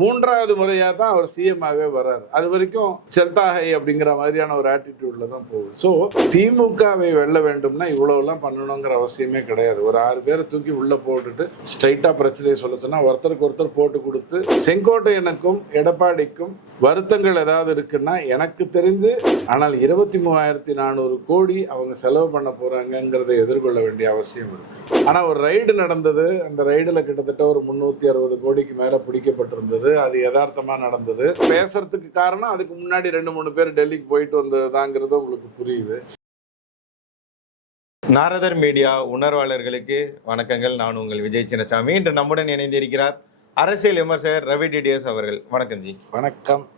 மூன்றாவது முறையாக தான் அவர் சிஎம் ஆகவே வர்றாரு. அது வரைக்கும் செல்தாகை அப்படிங்கிற மாதிரியான ஒரு ஆட்டிடியூட்ல தான் போகுது. ஸோ திமுகவை வெல்ல வேண்டும்னா இவ்வளவுலாம் பண்ணணுங்கிற அவசியமே கிடையாது. ஒரு ஆறு பேரை தூக்கி உள்ள போட்டுட்டு ஸ்ட்ரைட்டா பிரச்சனையை சொல்ல சொன்னா ஒருத்தருக்கு ஒருத்தர் போட்டு கொடுத்து செங்கோட்டையனுக்கும் எடப்பாடிக்கும் வருத்தங்கள் ஏதாவது இருக்குன்னா எனக்கு தெரிஞ்சு ஆனால் இருபத்தி மூவாயிரத்தி நானூறு கோடி அவங்க செலவு பண்ண போறாங்கிறத எதிர்கொள்ள வேண்டிய அவசியம் இருக்கு. ஆனா ஒரு ரைடு நடந்தது. அந்த ரைடுல கிட்டத்தட்ட ஒரு முந்நூற்றி அறுபது கோடிக்கு மேல பிடிக்கப்பட்டிருந்தது. அது யதார்த்தமா நடந்தது. பேசுறதுக்கு காரணம் அதுக்கு முன்னாடி ரெண்டு மூணு பேர் டெல்லிக்கு போயிட்டு வந்ததுதாங்கிறது உங்களுக்கு புரியுது. நாரதர் மீடியா உணர்வாளர்களுக்கு வணக்கங்கள். நான் உங்கள் விஜய் சின்னசாமி. இன்று நம்முடன் இணைந்திருக்கிறார் அரசியல் விமர்சகர் ரவி டிடிஎஸ் அவர்கள். வணக்கம் ஜி. வணக்கம்.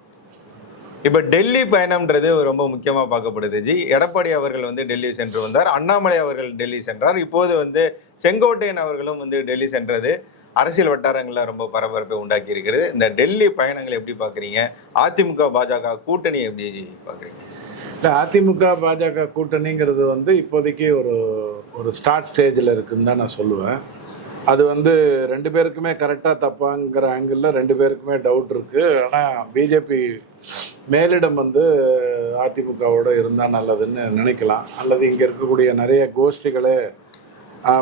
இப்போ டெல்லி பயணம்ன்றது ரொம்ப முக்கியமாக பார்க்கப்படுது ஜி. எடப்பாடி அவர்கள் வந்து டெல்லி சென்று வந்தார். அண்ணாமலை அவர்கள் டெல்லி சென்றார். இப்போது வந்து செங்கோட்டையன் அவர்களும் வந்து டெல்லி சென்றது. அரசியல் வட்டாரங்களில் ரொம்ப பரபரப்பை உண்டாக்கி இருக்கிறது. இந்த டெல்லி பயணங்களை எப்படி பார்க்குறீங்க? அதிமுக பாஜக கூட்டணி எப்படி ஜி பார்க்குறீங்க? இந்த அதிமுக பாஜக கூட்டணிங்கிறது வந்து இப்போதைக்கு ஒரு ஒரு ஸ்டார்ட் ஸ்டேஜில் இருக்குன்னு தான் நான் சொல்லுவேன். அது வந்து ரெண்டு பேருக்குமே கரெக்டாக தப்பாங்கிற ஆங்கிளில் ரெண்டு பேருக்குமே டவுட் இருக்குது ஆனால் பிஜேபி மேலிடம் வந்து அதிமுகவோடு இருந்தால் நல்லதுன்னு நினைக்கலாம். அல்லது இங்கே இருக்கக்கூடிய நிறைய கோஷ்டிகளே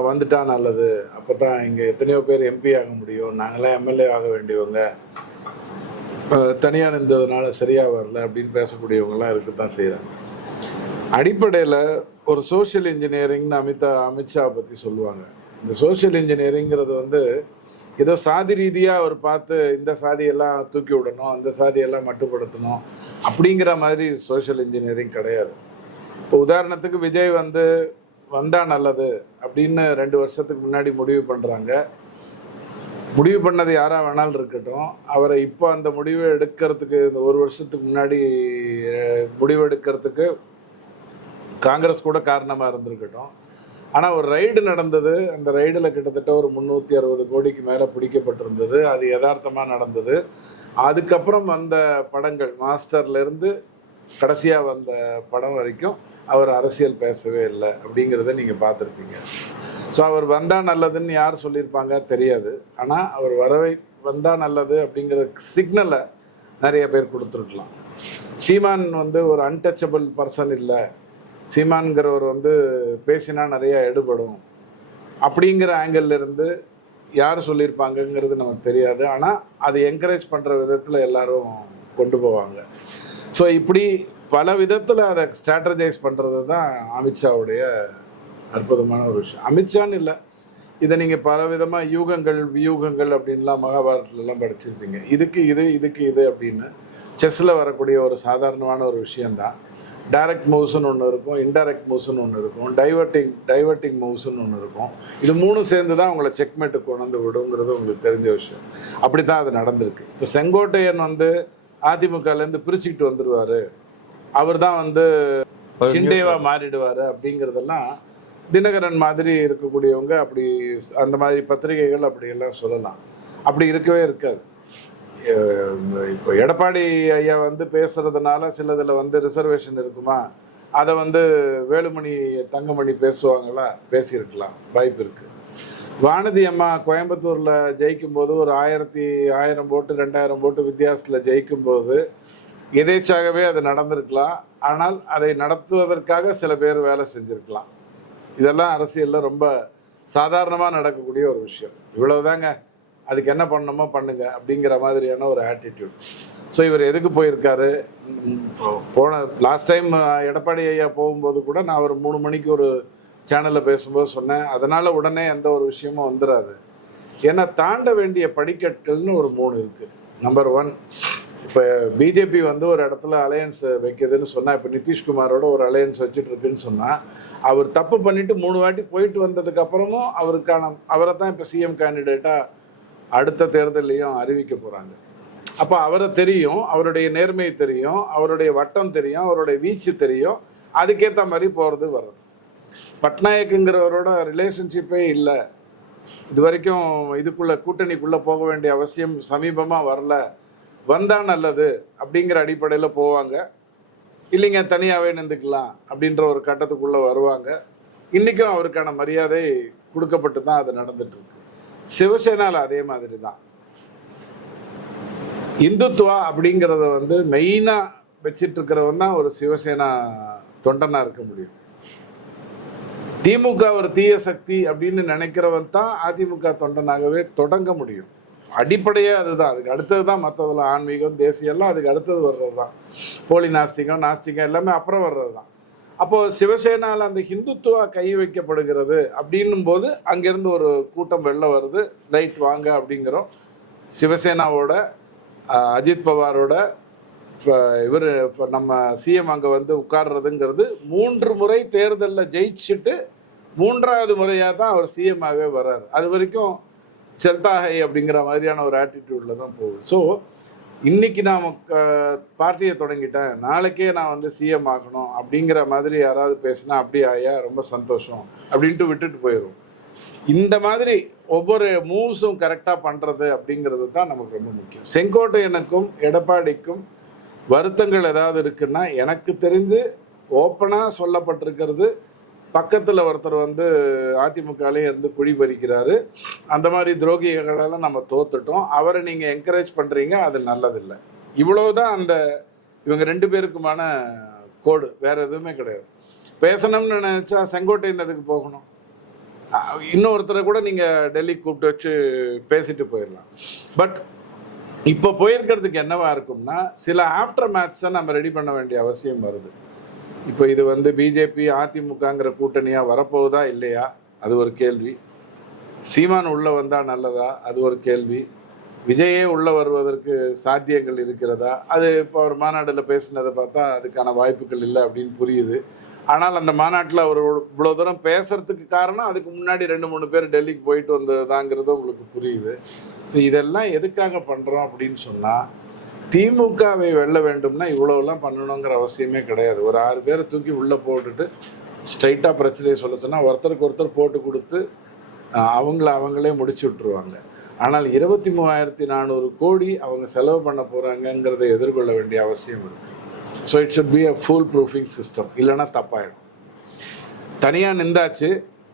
வந்துட்டா நல்லது. அப்போ தான் இங்கே எத்தனையோ பேர் எம்பி ஆக முடியும். நாங்களாம் எம்எல்ஏ ஆக வேண்டியவங்க. தனியாக இருந்ததுனால சரியாக வரல அப்படின்னு பேசக்கூடியவங்கலாம் இருக்க தான் செய்கிறாங்க அடிப்படையில் ஒரு சோஷியல் இன்ஜினியரிங்னு அமிதா அமித்ஷா பற்றி சொல்லுவாங்க. இந்த சோஷியல் இன்ஜினியரிங்கிறது வந்து ஏதோ சாதி ரீதியாக அவர் பார்த்து இந்த சாதியெல்லாம் தூக்கி விடணும் அந்த சாதியெல்லாம் மட்டுப்படுத்தணும் அப்படிங்கிற மாதிரி சோஷியல் இன்ஜினியரிங் கிடையாது. இப்போ உதாரணத்துக்கு விஜய் வந்து வந்தால் நல்லது அப்படின்னு ரெண்டு வருஷத்துக்கு முன்னாடி முடிவு பண்ணுறாங்க முடிவு பண்ணது யாராக வேணாலும் இருக்கட்டும். அவரை இப்போ அந்த முடிவை எடுக்கிறதுக்கு இந்த ஒரு வருஷத்துக்கு முன்னாடி முடிவு எடுக்கிறதுக்கு காங்கிரஸ் கூட காரணமாக இருந்திருக்கட்டும். ஆனால் ஒரு ரைடு நடந்தது. அந்த ரைடில் கிட்டத்தட்ட ஒரு முந்நூற்றி அறுபது கோடிக்கு மேலே பிடிக்கப்பட்டிருந்தது. அது யதார்த்தமாக நடந்தது. அதுக்கப்புறம் வந்த படங்கள் மாஸ்டர்லேருந்து கடைசியாக வந்த படம் வரைக்கும் அவர் அரசியல் பேசவே இல்லை அப்படிங்கிறத நீங்கள் பார்த்துருப்பீங்க. ஸோ அவர் வந்தால் நல்லதுன்னு யார் சொல்லியிருப்பாங்க? தெரியாது. ஆனால் அவர் வரவை வந்தால் நல்லது அப்படிங்கிற சிக்னலை நிறைய பேர் கொடுத்துருக்கலாம். சீமான் வந்து ஒரு அன்டச்சபிள் பர்சன் இல்லை. சீமான்கிறவர் வந்து பேசினா நிறைய எடுபடும். அப்படிங்கிற ஆங்கிள் இருந்து யார் சொல்லியிருப்பாங்கங்கிறது நமக்கு தெரியாது. ஆனால் அது என்கரேஜ் பண்ணுற விதத்தில் எல்லாரும் கொண்டு போவாங்க. ஸோ இப்படி பல விதத்தில் அதை ஸ்ட்ராட்டஜைஸ் பண்ணுறது தான் அமித்ஷாவுடைய அற்புதமான ஒரு விஷயம். அமித்ஷான்னு இல்லை. இதை நீங்கள் பல விதமாக யூகங்கள் வியூகங்கள் அப்படின்லாம் மகாபாரதத்துலலாம் படிச்சிருப்பீங்க. இதுக்கு இது இதுக்கு இது அப்படின்னு செஸ்ஸில் வரக்கூடிய ஒரு சாதாரணமான ஒரு விஷயந்தான் டைரக்ட் மூவ்ஸ்னு ஒன்று இருக்கும் இன்டைரக்ட் மூவ்ஸ்னு ஒன்று இருக்கும் டைவர்ட்டிங் டைவர்ட்டிங் மூவ்ஸ்னு ஒன்று இருக்கும். இது மூணும் சேர்ந்து தான் உங்களை செக்மேட்டுக்கு கொண்டு வந்து விடுங்கிறது உங்களுக்கு தெரிஞ்ச விஷயம். அப்படி தான் அது நடந்திருக்கு. இப்போ செங்கோட்டையன் வந்து அதிமுகலேருந்து பிரிச்சுக்கிட்டு வந்துடுவார் அவர் தான் வந்து ஷிண்டேவா மாறிடுவார் அப்படிங்கிறதெல்லாம் தினகரன் மாதிரி இருக்கக்கூடியவங்க அப்படி அந்த மாதிரி பத்திரிகைகள் அப்படியெல்லாம் சொல்லலாம். அப்படி இருக்கவே இருக்காது. இப்போ எடப்பாடி ஐயா வந்து பேசுறதுனால சிலதில் வந்து ரிசர்வேஷன் இருக்குமா? அதை வந்து வேலுமணி தங்கமணி பேசுவாங்களா? பேசியிருக்கலாம். வாய்ப்பு இருக்கு. வானதி அம்மா கோயம்புத்தூரில் ஜெயிக்கும்போது ஒரு ஆயிரத்தி ஆயிரம் போட்டு ரெண்டாயிரம் போட்டு வித்தியாசத்தில் ஜெயிக்கும்போது எதேச்சாகவே அது நடந்திருக்கலாம். ஆனால் அதை நடத்துவதற்காக சில பேர் வேலை செஞ்சுருக்கலாம். இதெல்லாம் அரசியலில் ரொம்ப சாதாரணமாக நடக்கக்கூடிய ஒரு விஷயம். இவ்வளவுதாங்க. அதுக்கு என்ன பண்ணணுமோ பண்ணுங்க அப்படிங்கிற மாதிரியான ஒரு ஆட்டிடியூட் ஸோ இவர் எதுக்கு போயிருக்காரு? போ- போன லாஸ்ட் டைம் எடப்பாடி ஐயா போகும்போது கூட நான் ஒரு மூணு மணிக்கு ஒரு சேனலில் பேசும்போது சொன்னேன். அதனால் உடனே எந்த ஒரு விஷயமும் வந்துடாது ஏன்னா தாண்ட வேண்டிய படிக்கட்டுகள்னு ஒரு மூணு இருக்குது நம்பர் ஒன் இப்போ பிஜேபி வந்து ஒரு இடத்துல அலையன்ஸ் வைக்கிதுன்னு சொன்னால் இப்போ நிதிஷ்குமாரோட ஒரு அலையன்ஸ் வச்சுட்டு இருக்குன்னு சொன்னால் அவர் தப்பு பண்ணிட்டு மூணு வாட்டி போயிட்டு வந்ததுக்கப்புறமும் அவருக்கான அவரை தான் இப்போ சிஎம் கேண்டிடேட்டாக அடுத்த தேர்தலையும் அறிவிக்க போகிறாங்க அப்போ அவரை தெரியும் அவருடைய நேர்மை தெரியும் அவருடைய வட்டம் தெரியும் அவருடைய வீச்சு தெரியும். அதுக்கேற்ற மாதிரி போகிறது வர்றது பட்நாயக்குங்கிறவரோட ரிலேஷன்ஷிப்பே இல்லை. இது வரைக்கும் இதுக்குள்ளே கூட்டணிக்குள்ளே போக வேண்டிய அவசியம் சமீபமாக வரல. வந்தால் நல்லது அப்படிங்கிற அடிப்படையில் போவாங்க. இல்லைங்க தனியாகவே நின்றுக்கலாம் அப்படின்ற ஒரு கட்டத்துக்குள்ளே வருவாங்க. இன்றைக்கும் அவருக்கான மரியாதை கொடுக்கப்பட்டு தான் அது நடந்துட்டு இருக்கு. சிவசேனாவில் அதே மாதிரி தான் இந்துத்துவா அப்படிங்கிறத வந்து மெயினாக வச்சிட்டு இருக்கிறவன் தான் ஒரு சிவசேனா தொண்டனாக இருக்க முடியும். திமுக ஒரு தீய சக்தி அப்படின்னு நினைக்கிறவன் தான் அதிமுக தொண்டனாகவே தொடங்க முடியும். அடிப்படையே அதுதான். அதுக்கு அடுத்தது தான் மற்றதெல்லாம் ஆன்மீகம் தேசியம்லாம் அதுக்கு அடுத்தது வர்றது தான் போலி நாஸ்திகம் நாஸ்திகம் எல்லாமே அப்புறம் வர்றது தான் அப்போது சிவசேனாவில் அந்த ஹிந்துத்துவா கை வைக்கப்படுகிறது அப்படின்னும் போது அங்கேருந்து ஒரு கூட்டம் வெளில வருது. ரைட் வாங்க அப்படிங்கிறோம். சிவசேனாவோட அஜித் பவாரோட இவர் நம்ம சிஎம் அங்கே வந்து உட்கார்றதுங்கிறது மூன்று முறை தேர்தலில் ஜெயிச்சுட்டு மூன்றாவது முறையாக தான் அவர் சிஎம் வர்றார். அது வரைக்கும் செல்தாகை அப்படிங்கிற மாதிரியான ஒரு ஆட்டிடியூடில் தான் போகுது. ஸோ இன்னைக்கு நான் பார்ட்டியை தொடங்கிட்டேன். நாளைக்கே நான் வந்து சிஎம் ஆகணும் அப்படிங்கிற மாதிரி யாராவது பேசினா அப்படி ஆயா ரொம்ப சந்தோஷம் அப்படின்ட்டு விட்டுட்டு போயிடும் இந்த மாதிரி ஒவ்வொரு மூவ்ஸும் கரெக்டாக பண்ணுறது அப்படிங்கிறது தான் நமக்கு ரொம்ப முக்கியம். செங்கோட்டையனுக்கும் எடப்பாடிக்கும் வருத்தங்கள் ஏதாவது இருக்குன்னா எனக்கு தெரிஞ்சு ஓப்பனாக சொல்லப்பட்டிருக்கிறது பக்கத்தில் ஒருத்தர் வந்து அதிமுகவிலே இருந்து குழி பறிக்கிறாரு. அந்த மாதிரி துரோகிகளெல்லாம் நம்ம தோத்துட்டோம். அவரை நீங்கள் என்கரேஜ் பண்ணுறீங்க அது நல்லதில்லை. இவ்வளவுதான் அந்த இவங்க ரெண்டு பேருக்குமான கோடு. வேற எதுவுமே கிடையாது. பேசணும்னு நினைச்சா செங்கோட்டையன் அதுக்கு போகணும்? இன்னொருத்தரை கூட நீங்கள் டெல்லி கூப்பிட்டு வச்சு பேசிட்டு போயிடலாம். பட் இப்போ போயிருக்கிறதுக்கு என்னவா இருக்கும்னா சில ஆஃப்டர் மேட்ச்சை நம்ம ரெடி பண்ண வேண்டிய அவசியம் வருது. இப்போ இது வந்து பிஜேபி அதிமுகங்கிற கூட்டணியாக வரப்போகுதா இல்லையா? அது ஒரு கேள்வி. சீமான் உள்ளே வந்தால் நல்லதா? அது ஒரு கேள்வி. விஜயே உள்ளே வருவதற்கு சாத்தியங்கள் இருக்கிறதா? அது இப்போ அவர் மாநாட்டில் பேசினதை பார்த்தா அதுக்கான வாய்ப்புகள் இல்லை அப்படின்னு புரியுது. ஆனால் அந்த மாநாட்டில் அவர் இவ்வளோ தூரம் பேசுறதுக்கு காரணம் அதுக்கு முன்னாடி ரெண்டு மூணு பேர் டெல்லிக்கு போயிட்டு வந்ததுதாங்கிறது உங்களுக்கு புரியுது. ஸோ இதெல்லாம் எதுக்காக பண்ணுறோம் அப்படின்னு சொன்னால் திமுகவை வெல்ல வேண்டும்னா இவ்வளோலாம் பண்ணணுங்கிற அவசியமே கிடையாது. ஒரு ஆறு பேரை தூக்கி உள்ளே போட்டுட்டு ஸ்ட்ரைட்டாக பிரச்சனையை சொல்ல சொன்னால் ஒருத்தருக்கு ஒருத்தர் போட்டு கொடுத்து அவங்கள அவங்களே முடிச்சு விட்டுருவாங்க. ஆனால் இருபத்தி மூவாயிரத்தி நானூறு கோடி அவங்க செலவு பண்ண போகிறாங்கங்கிறத எதிர்கொள்ள வேண்டிய அவசியம் இருக்குது so it should be a foolproofing system இல்லைன்னா தப்பாயிடும். தனியாக நின்றாச்சு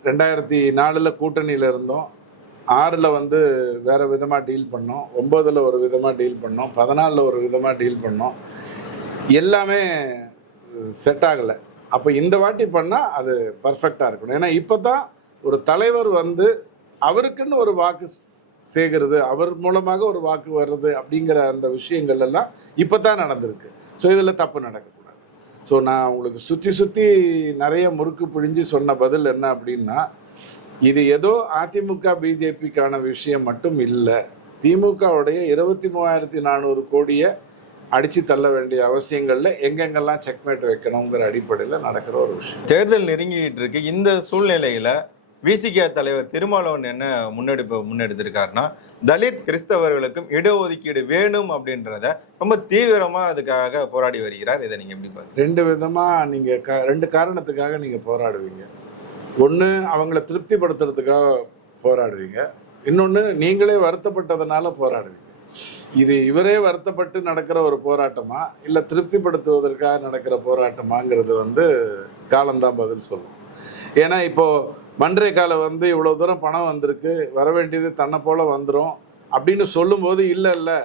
ரெண்டாயிரத்தி நாலில் கூட்டணியில் இருந்தோம். ஆறில் வந்து வேறு விதமாக டீல் பண்ணோம். ஒம்போதில் ஒரு விதமாக டீல் பண்ணோம். பதினாலில் ஒரு விதமாக டீல் பண்ணோம். எல்லாமே செட் ஆகலை. அப்போ இந்த வாட்டி பண்ணால் அது பர்ஃபெக்டாக இருக்கணும். ஏன்னா இப்போ தான் ஒரு தலைவர் வந்து அவருக்குன்னு ஒரு வாக்கு சேருது அவர் மூலமாக ஒரு வாக்கு வர்றது அப்படிங்கிற அந்த விஷயங்கள் எல்லாம் இப்போ தான் நடந்திருக்கு. ஸோ இதில் தப்பு நடக்கக்கூடாது. ஸோ நான் உங்களுக்கு சுற்றி சுற்றி நிறைய முறுக்கு பிழிஞ்சு சொன்ன பதில் என்ன அப்படின்னா இது ஏதோ அதிமுக பிஜேபிக்கான விஷயம் மட்டும் இல்லை. திமுகவுடைய இருபத்தி மூவாயிரத்தி நானூறு கோடியை அடித்து தள்ள வேண்டிய அவசியங்களில் எங்கெங்கெல்லாம் செக்மேட் வைக்கணுங்கிற அடிப்படையில் நடக்கிற ஒரு விஷயம். தேர்தல் நெருங்கிட்டு இருக்கு. இந்த சூழ்நிலையில விசிகே தலைவர் திருமாவளவன் என்ன முன்னெடுப்பு முன்னெடுத்திருக்காருன்னா தலித் கிறிஸ்தவர்களுக்கும் இடஒதுக்கீடு வேணும் அப்படின்றத ரொம்ப தீவிரமா அதுக்காக போராடி வருகிறார். இதை நீங்க எப்படி பாருங்க ரெண்டு விதமாக நீங்கள் க ரெண்டு காரணத்துக்காக நீங்கள் போராடுவீங்க. ஒன்று அவங்கள திருப்திப்படுத்துறதுக்காக போராடுவீங்க இன்னொன்று நீங்களே வருத்தப்பட்டதுனால போராடுவீங்க இது இவரே வருத்தப்பட்டு நடக்கிற ஒரு போராட்டமா? இல்லை திருப்திப்படுத்துவதற்காக நடக்கிற போராட்டமாங்கிறது வந்து காலம்தான் பதில் சொல்லும். ஏன்னா மன்றே காலம் வந்து இவ்வளோ தூரம் பணம் வந்திருக்கு வர வேண்டியது தன்னை போல் வந்துடும் அப்படின்னு சொல்லும்போது இல்லை இல்லை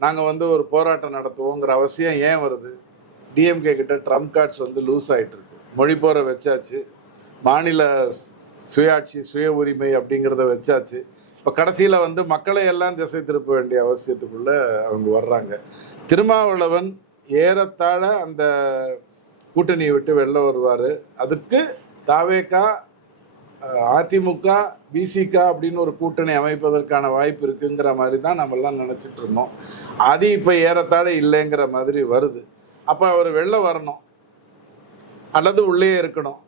நாங்கள் வந்து ஒரு போராட்டம் நடத்துவோங்கிற அவசியம் ஏன் வருது? டிஎம்கே கிட்ட ட்ரம்ப் கார்ட்ஸ் வந்து லூஸ் ஆகிட்டு இருக்கு. மொழி போரை வச்சாச்சு. மாநில சுயாட்சி சுய உரிமை அப்படிங்கிறத வச்சாச்சு. இப்போ கடைசியில் வந்து மக்களை எல்லாம் திசை திருப்ப வேண்டிய அவசியத்துக்குள்ள அவங்க வர்றாங்க. திருமாவளவன் ஏறத்தாழ அந்த கூட்டணியை விட்டு வெளில வருவார். அதுக்கு தாவேகா அதிமுக பிசிக அப்படின்னு ஒரு கூட்டணி அமைப்பதற்கான வாய்ப்பு இருக்குங்கிற மாதிரி தான் நம்மெல்லாம் நினச்சிட்டு இருந்தோம். அது இப்போ ஏறத்தாழ இல்லைங்கிற மாதிரி வருது. அப்போ அவர் வெளில வரணும். அல்லது உள்ளே இருக்கணும்.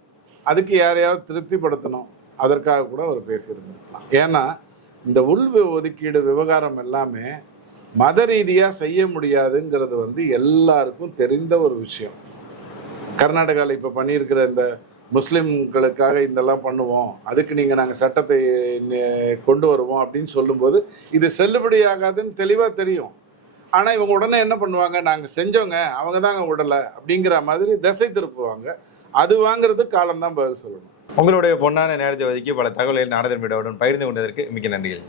அதுக்கு யாரையாவது திருப்திப்படுத்தணும்? அதற்காக கூட அவர் பேசியிருந்திருக்கலாம். ஏன்னா இந்த உள் ஒதுக்கீடு விவகாரம் எல்லாமே மத ரீதியாக செய்ய முடியாதுங்கிறது வந்து எல்லாருக்கும் தெரிந்த ஒரு விஷயம். கர்நாடகாவில் இப்போ பண்ணியிருக்கிற இந்த முஸ்லீம்களுக்காக இதெல்லாம் பண்ணுவோம். அதுக்கு நீங்கள் நாங்கள் சட்டத்தை கொண்டு வருவோம் அப்படின்னு சொல்லும்போது இது செல்லுபடியாகாதுன்னு தெளிவாக தெரியும். ஆனால் இவங்க உடனே என்ன பண்ணுவாங்க? நாங்கள் செஞ்சோங்க அவங்க தாங்க விடலை அப்படிங்கிற மாதிரி திசை திருப்புவாங்க. அது வாங்குறது காலம்தான் பதில் சொல்லணும். உங்களுடைய பொன்னான நேரத்தை ஒதுக்கி பல தகவல்கள் நாடகர் மீடவுடன் பகிர்ந்து கொண்டதற்கு மிக்க நன்றிகள்.